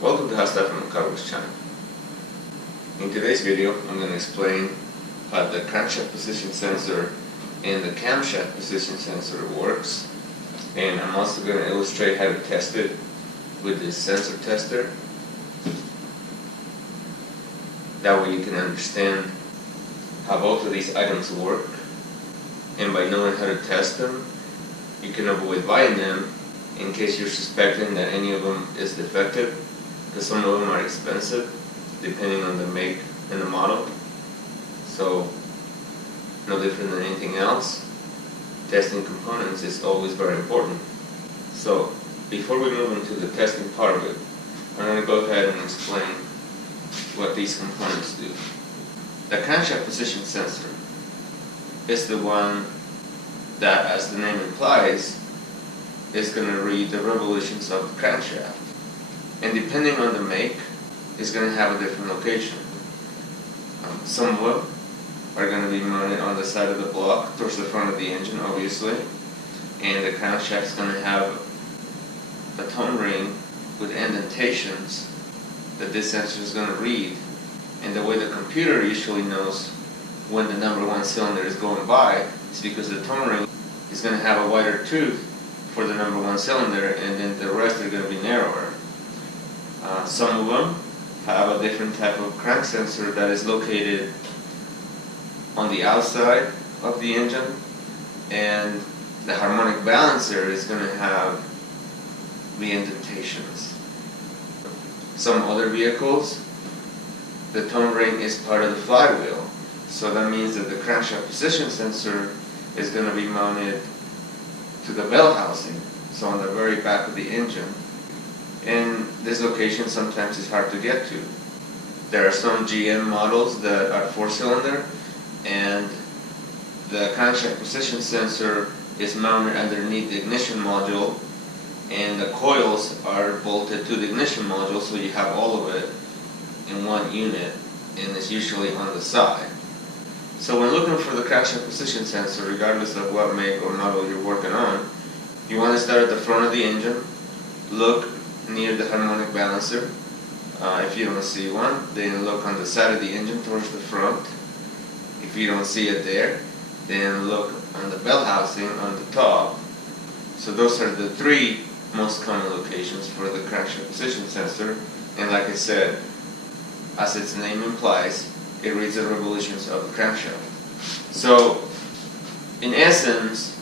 Welcome to HOWSTUFFINMYCARWORKS channel. In today's video, I'm going to explain how the crankshaft position sensor and the camshaft position sensor works, and I'm also going to illustrate how to test it with this sensor tester. That way you can understand how both of these items work, and by knowing how to test them, you can avoid buying them in case you're suspecting that any of them is defective, because some of them are expensive depending on the make and the model. So no different than anything else, testing components is always very important. So before we move into the testing part of it, I'm going to go ahead and explain what these components do. The crankshaft position sensor is the one that, as the name implies, is going to read the revolutions of the crankshaft. And depending on the make, it's going to have a different location. Some of them are going to be mounted on the side of the block towards the front of the engine, obviously. And the crankshaft is going to have a tone ring with indentations that this sensor is going to read. And the way the computer usually knows when the number one cylinder is going by is because the tone ring is going to have a wider tooth for the number one cylinder, and then the rest are going to be narrower. Some of them have a different type of crank sensor that is located on the outside of the engine, and the harmonic balancer is going to have the indentations. Some other vehicles, the tone ring is part of the flywheel, so that means that the crankshaft position sensor is going to be mounted to the bell housing, so on the very back of the engine. And this location sometimes is hard to get to. There are some GM models that are 4-cylinder, and the crankshaft position sensor is mounted underneath the ignition module, and the coils are bolted to the ignition module, so you have all of it in one unit, and it's usually on the side. So when looking for the crankshaft position sensor, regardless of what make or model you're working on, you want to start at the front of the engine, look near the harmonic balancer. If you don't see one, then look on the side of the engine towards the front. If you don't see it there, then look on the bell housing on the top. So those are the three most common locations for the crankshaft position sensor. And like I said, as its name implies, it reads the revolutions of the crankshaft. So in essence,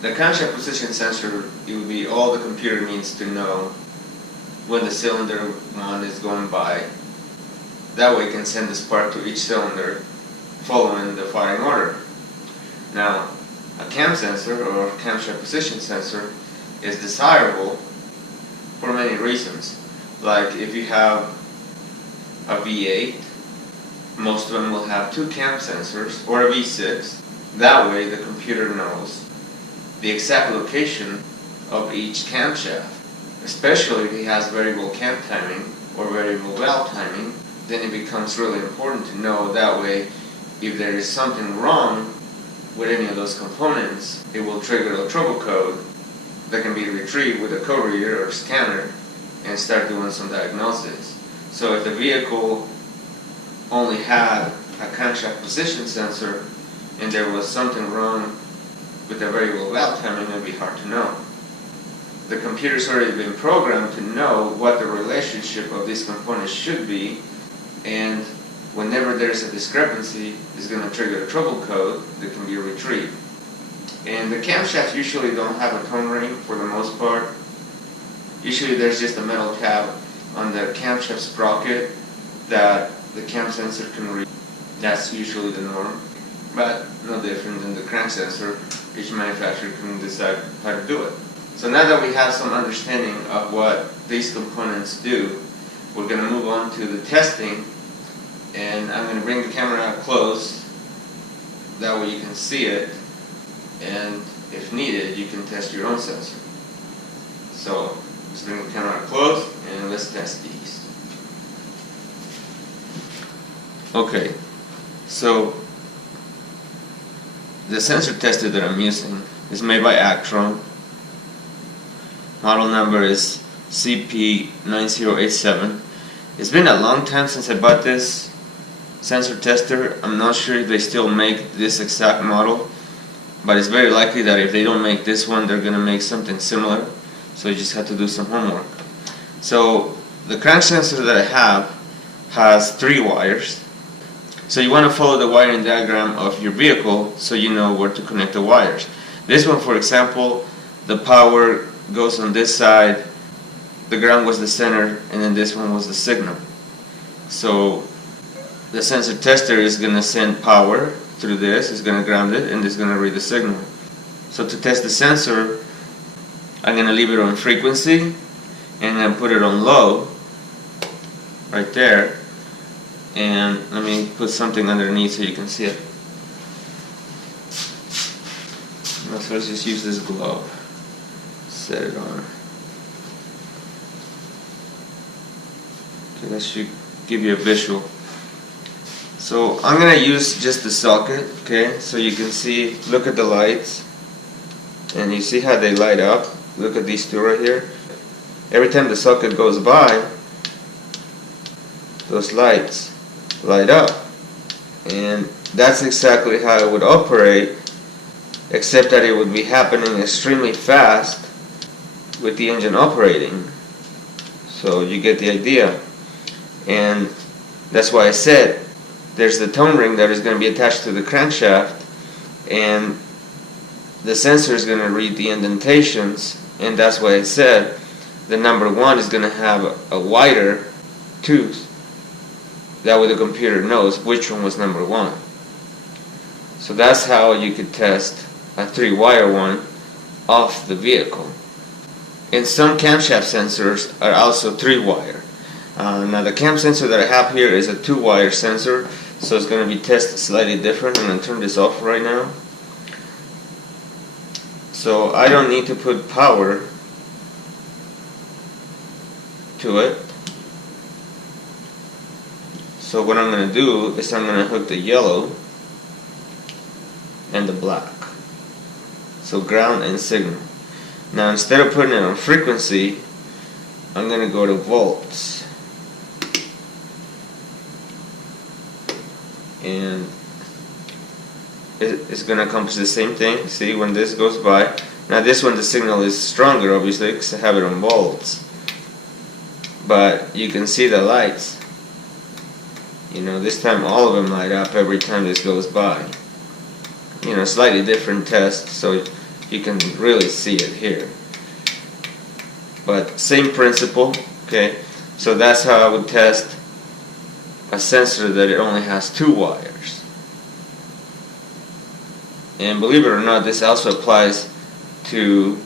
the crankshaft position sensor, it would be all the computer needs to know when the cylinder one is going by. That way it can send the spark to each cylinder following the firing order. Now, a cam sensor or camshaft position sensor is desirable for many reasons. Like if you have a V8, most of them will have 2 cam sensors, or a V6. That way the computer knows the exact location of each camshaft. Especially if it has variable cam timing or variable valve timing, then it becomes really important to know. That way, if there is something wrong with any of those components, it will trigger a trouble code that can be retrieved with a code reader or scanner and start doing some diagnosis. So if the vehicle only had a crankshaft position sensor and there was something wrong with the variable valve timing, it would be hard to know. The computer's already been programmed to know what the relationship of these components should be, and whenever there's a discrepancy, it's going to trigger a trouble code that can be retrieved. And the camshafts usually don't have a tone ring for the most part. Usually there's just a metal tab on the camshaft sprocket that the cam sensor can read. That's usually the norm, but no different than the crank sensor. Each manufacturer can decide how to do it. So now that we have some understanding of what these components do, we're going to move on to the testing, and I'm going to bring the camera out close. That way you can see it, and if needed, you can test your own sensor. So let's bring the camera out close and let's test these. Okay, so the sensor tester that I'm using is made by Actron. Model number is CP9087. It's been a long time since I bought this sensor tester. I'm not sure if they still make this exact model, but it's very likely that if they don't make this one, they're going to make something similar. So you just have to do some homework. So the crank sensor that I have has 3 wires. So you want to follow the wiring diagram of your vehicle so you know where to connect the wires. This one, for example, the power goes on this side, the ground was the center, and then this one was the signal. So the sensor tester is going to send power through this, it's going to ground it, and it's going to read the signal. So to test the sensor, I'm going to leave it on frequency and then put it on low right there. And let me put something underneath so you can see it. So let's just use this glove. Set it on. Okay, that should give you a visual. So I'm going to use just the socket, okay, so you can see, look at the lights, and you see how they light up. Look at these two right here. Every time the socket goes by, those lights light up, and that's exactly how it would operate, except that it would be happening extremely fast with the engine operating. So you get the idea, and that's why I said there's the tone ring that is going to be attached to the crankshaft, and the sensor is going to read the indentations, and that's why I said the number 1 is going to have a wider tooth. That way the computer knows which one was number 1. So that's how you could test a 3-wire one off the vehicle. And some camshaft sensors are also 3-wire. Now the cam sensor that I have here is a 2-wire sensor, so it's going to be tested slightly different. I'm going to turn this off right now. So I don't need to put power to it. So what I'm going to do is I'm going to hook the yellow and the black. So ground and signal. Now instead of putting it on frequency, I'm going to go to volts. And it's going to accomplish the same thing. See, when this goes by. Now this one the signal is stronger obviously because I have it on volts. But you can see the lights. You know, this time all of them light up every time this goes by. You know, slightly different test, so you can really see it here. But same principle, okay? So that's how I would test a sensor that it only has 2 wires. And believe it or not, this also applies to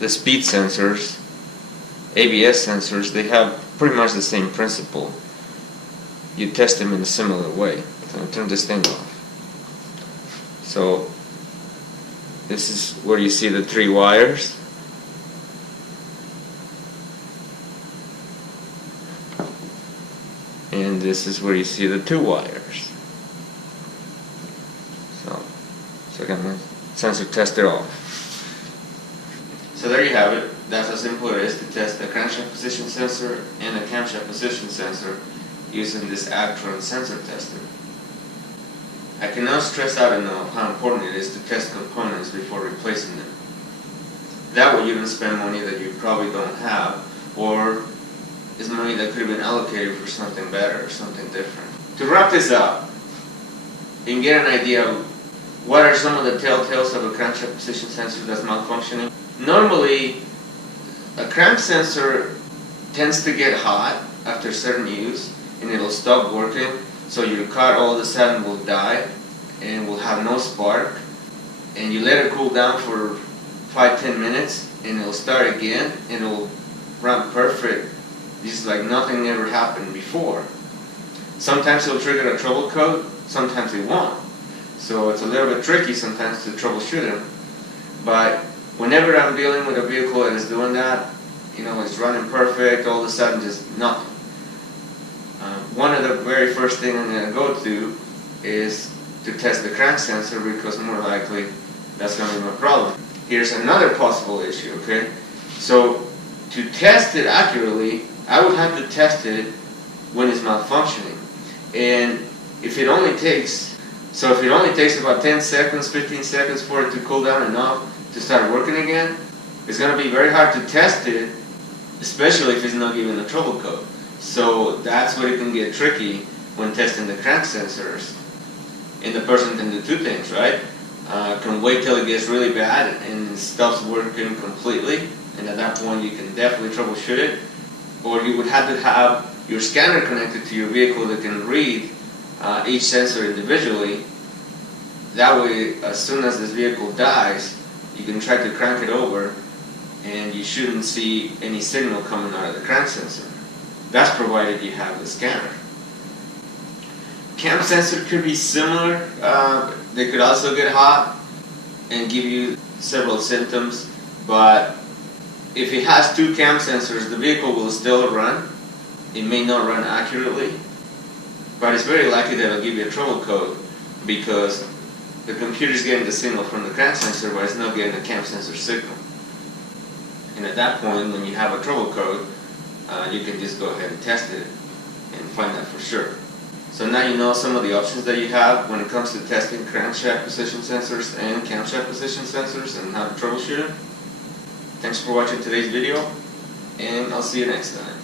the speed sensors, ABS sensors. They have pretty much the same principle. You test them in a similar way. So I'll turn this thing off. So this is where you see the 3 wires. And this is where you see the 2 wires. So I got my sensor tester off. So there you have it. That's how simple it is to test the crankshaft position sensor and the camshaft position sensor using this Actron sensor tester. I cannot stress out enough how important it is to test components before replacing them. That way you don't spend money that you probably don't have, or is money that could have been allocated for something better or something different. To wrap this up and get an idea of what are some of the telltales of a crankshaft position sensor that's malfunctioning. Normally, a crank sensor tends to get hot after certain use and it'll stop working, so your car all of a sudden will die and will have no spark, and you let it cool down for 5-10 minutes and it'll start again and it'll run perfect, just like nothing ever happened before. Sometimes it'll trigger a trouble code, sometimes it won't. So it's a little bit tricky sometimes to troubleshoot them. But whenever I'm dealing with a vehicle that is doing that, you know, it's running perfect, all of a sudden just nothing. One of the very first things I'm going to go to is to test the crank sensor, because more likely that's going to be my problem. Here's another possible issue, okay? So To test it accurately, I would have to test it when it's malfunctioning. And if it only takes about 10 seconds, 15 seconds for it to cool down enough to start working again, it's going to be very hard to test it, especially if it's not given a trouble code. So that's where it can get tricky when testing the crank sensors. And the person can do two things, right? Can wait till it gets really bad and stops working completely, and at that point you can definitely troubleshoot it. Or you would have to have your scanner connected to your vehicle that can read each sensor individually. That way, as soon as this vehicle dies, you can try to crank it over and you shouldn't see any signal coming out of the crank sensor. That's provided you have the scanner. Cam sensor could be similar. They could also get hot and give you several symptoms, but if it has two cam sensors, the vehicle will still run. It may not run accurately, but it's very likely that it'll give you a trouble code because the computer is getting the signal from the crank sensor, but it's not getting the cam sensor signal. And at that point, when you have a trouble code, you can just go ahead and test it and find out for sure. So now you know some of the options that you have when it comes to testing crankshaft position sensors and camshaft position sensors and how to troubleshoot them. Thanks for watching today's video, and I'll see you next time.